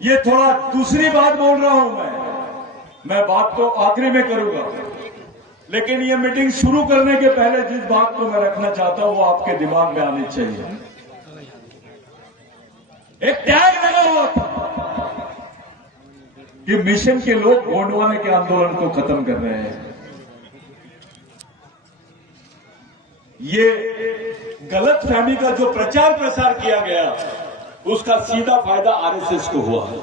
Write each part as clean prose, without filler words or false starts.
ये थोड़ा दूसरी बात बोल रहा हूं मैं बात तो आखिरी में करूंगा, लेकिन ये मीटिंग शुरू करने के पहले जिस बात को मैं रखना चाहता हूं वो आपके दिमाग में आनी चाहिए। एक टैग लगा हुआ था कि मिशन के लोग गोंडवाना के आंदोलन को खत्म कर रहे हैं। ये गलत फहमी का जो प्रचार प्रसार किया गया उसका सीधा फायदा आरएसएस को हुआ है।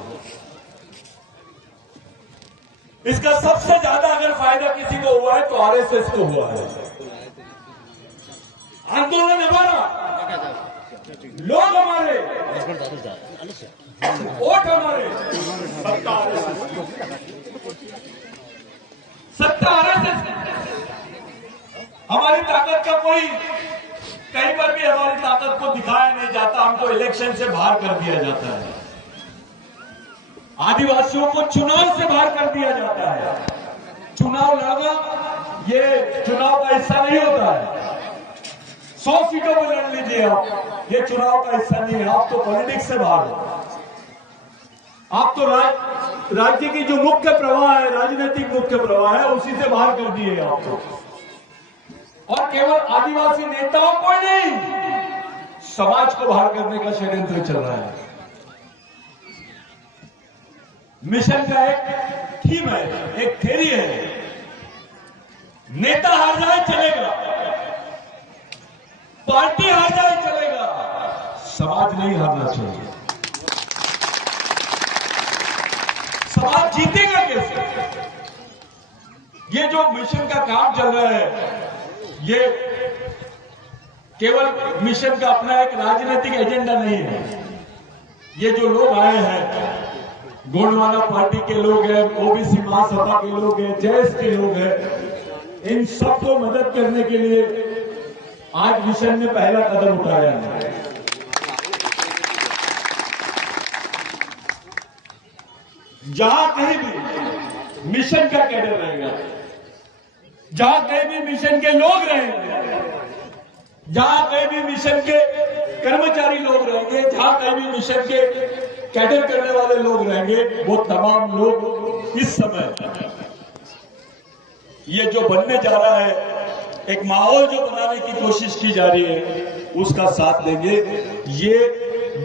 इसका सबसे ज्यादा अगर फायदा किसी को हुआ है तो आरएसएस को हुआ है। आंदोलन हमारा, लोग हमारे, वोट हमारे, सत्ता आरएसएस। हमारी ताकत का कोई कहीं पर भी हमारी ताकत को दिखाया नहीं जाता। हमको इलेक्शन से बाहर कर दिया जाता है, आदिवासियों को चुनाव से बाहर कर दिया जाता है। चुनाव लड़ना ये चुनाव का हिस्सा नहीं होता है। 100 सीटों पर लड़ लीजिए आप, ये चुनाव का हिस्सा नहीं है। आप तो पॉलिटिक्स से बाहर हो। आप तो राज्य की जो मुख्य प्रवाह है, राजनीतिक मुख्य प्रवाह है, उसी से बाहर कर दिए आप तो। और केवल आदिवासी नेताओं को नहीं, समाज को बाहर करने का षड्यंत्र चल रहा है। मिशन का एक थीम है, एक थ्योरी है, नेता हार जाए चलेगा, पार्टी हार जाए चलेगा, समाज नहीं हारना चाहिए। समाज जीतेगा कैसे? ये जो मिशन का काम चल रहा है, ये केवल मिशन का अपना एक राजनीतिक एजेंडा नहीं है। ये जो लोग आए हैं, गोंडवाना पार्टी के लोग हैं, ओबीसी महासभा के लोग हैं, जैस के लोग हैं, इन सबको मदद करने के लिए आज मिशन ने पहला कदम उठाया है। जहां कहीं भी मिशन का कैडर रहेगा, जहां कहीं भी मिशन के लोग रहेंगे, जहां कहीं भी मिशन के कर्मचारी लोग रहेंगे, जहां कहीं भी मिशन के कैडर करने वाले लोग रहेंगे, वो तमाम लोग इस समय ये जो बनने जा रहा है, एक माहौल जो बनाने की कोशिश की जा रही है, उसका साथ देंगे। ये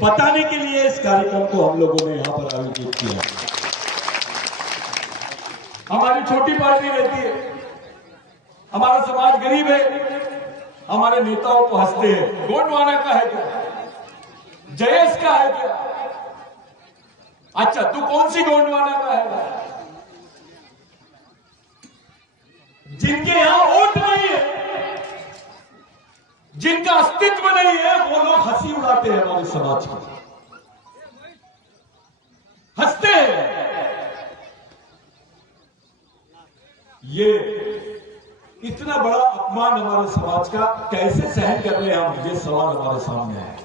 बताने के लिए इस कार्यक्रम को हम लोगों ने यहां पर आयोजित किया। हमारी छोटी पार्टी रहती है, हमारा समाज गरीब है, हमारे नेताओं को हंसते हैं। गोंडवाना का है क्या? जयेश का है क्या? अच्छा, तू कौन सी गोंडवाना का है? जिनके यहां वोट नहीं है, जिनका अस्तित्व नहीं है, वो लोग हंसी उड़ाते हैं हमारे समाज को, हंसते हैं। ये इतना बड़ा अपमान हमारे समाज का कैसे सहन कर रहे हैं हम, ये सवाल हमारे सामने है।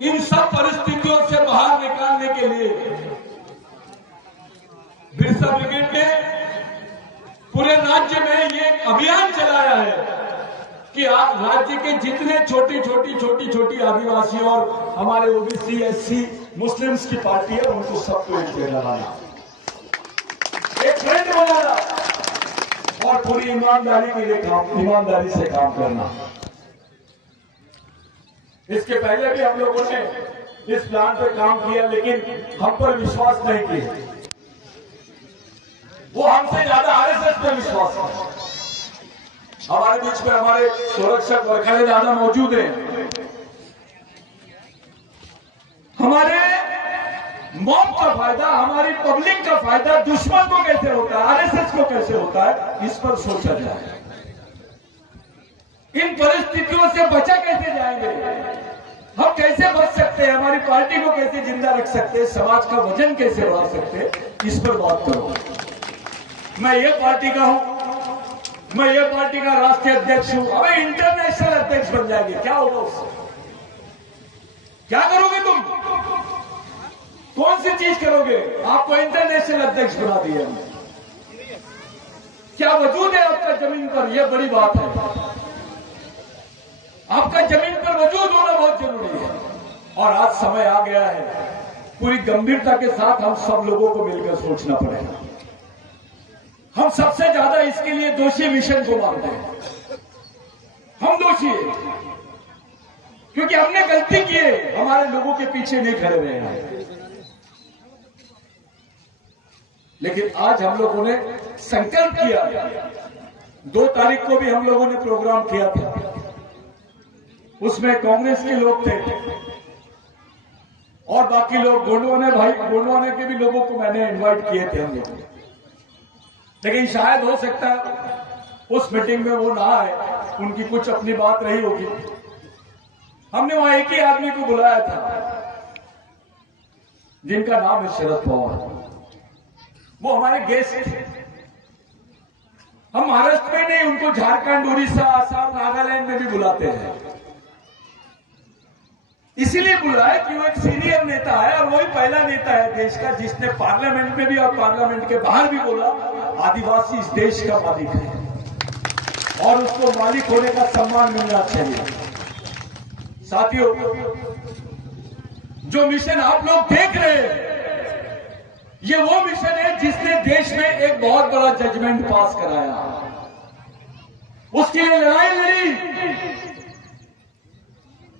इन सब परिस्थितियों से बाहर निकालने के लिए बिरसा ब्रिगेड ने पूरे राज्य में ये अभियान चलाया है कि आप राज्य के जितने छोटी छोटी आदिवासी और हमारे ओबीसी, एससी, मुस्लिम्स की पार्टी है, उनको सबको एक जगह लाना, एक फ्रेंड बनाना और पूरी ईमानदारी के लिए ईमानदारी से काम करना। इसके पहले भी हम लोगों ने इस प्लान पर काम किया, लेकिन हम पर विश्वास नहीं किया। वो हमसे ज्यादा आरएसएस पर विश्वास है। हमारे बीच में हमारे सुरक्षक वरखाले दादा मौजूद हैं। हमारे मॉब का फायदा, हमारी पब्लिक का फायदा दुश्मन को कैसे होता है, आरएसएस को कैसे होता है, इस पर सोचा जाए। इन परिस्थितियों से बचा कैसे जाएंगे, हम कैसे बच सकते हैं, हमारी पार्टी को कैसे जिंदा रख सकते हैं, समाज का वजन कैसे बढ़ा सकते हैं, इस पर बात करो। मैं ये पार्टी का हूं, मैं ये पार्टी का राष्ट्रीय अध्यक्ष हूं, अबे इंटरनेशनल अध्यक्ष बन जाएंगे, क्या होगा उससे? क्या करोगे तुम? कौन सी चीज करोगे? आपको इंटरनेशनल अध्यक्ष बना दिया, क्या वजूद है आपका जमीन पर? यह बड़ी बात है। आपका जमीन पर वजूद होना बहुत और आज समय आ गया है, पूरी गंभीरता के साथ हम सब लोगों को मिलकर सोचना पड़ेगा। हम सबसे ज्यादा इसके लिए दोषी मिशन को मानते हैं। हम दोषी हैं क्योंकि हमने गलती की है, हमारे लोगों के पीछे नहीं खड़े रहे हैं। लेकिन आज हम लोगों ने संकल्प किया, 2 तारीख को भी हम लोगों ने प्रोग्राम किया था, उसमें कांग्रेस के लोग थे और बाकी लोग गोंडवाने के भी लोगों को मैंने इनवाइट किए थे हम लोग। लेकिन शायद हो सकता है उस मीटिंग में वो ना आए, उनकी कुछ अपनी बात रही होगी। हमने वहां एक ही आदमी को बुलाया था जिनका नाम है शरद पवार। वो हमारे गेस्ट थे। हम महाराष्ट्र में नहीं, उनको झारखंड, उड़ीसा, आसाम, नागालैंड में भी बुलाते हैं। इसीलिए बुलाया कि वो एक सीनियर नेता है और वही पहला नेता है देश का जिसने पार्लियामेंट में भी और पार्लियामेंट के बाहर भी बोला आदिवासी इस देश का मालिक है और उसको मालिक होने का सम्मान मिलना चाहिए। साथियों, जो मिशन आप लोग देख रहे हैं, ये वो मिशन है जिसने देश में एक बहुत बड़ा जजमेंट पास कराया। उसके लिए लड़ाई लड़ी।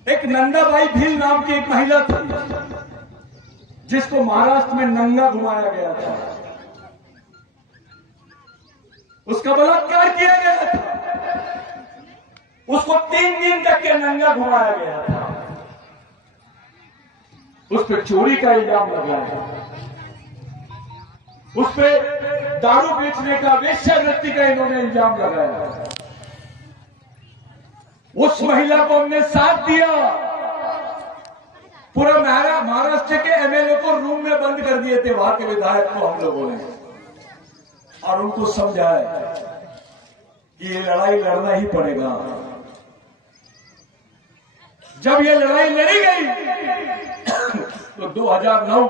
एक नंदाबाई भील नाम की एक महिला थी जिसको महाराष्ट्र में नंगा घुमाया गया था, उसका बलात्कार किया गया था, उसको 3 दिन तक के नंगा घुमाया गया था, उस पर चोरी का इल्जाम लगाया, उस पर दारू बेचने का, वेश्यावृत्ति का इन्होंने इल्जाम लगाया। उस महिला को हमने साथ दिया। पूरा महाराष्ट्र के एमएलए को रूम में बंद कर दिए थे, वहां के विधायक को हम लोगों ने, और उनको समझाया कि ये लड़ाई लड़ना ही पड़ेगा। जब ये लड़ाई लड़ी गई तो 2009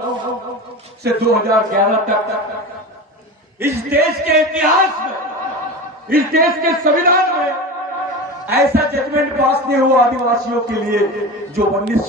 से 2011 तक इस देश के इतिहास में, इस देश के संविधान में ऐसा जजमेंट पास नहीं हुआ आदिवासियों के लिए जो 19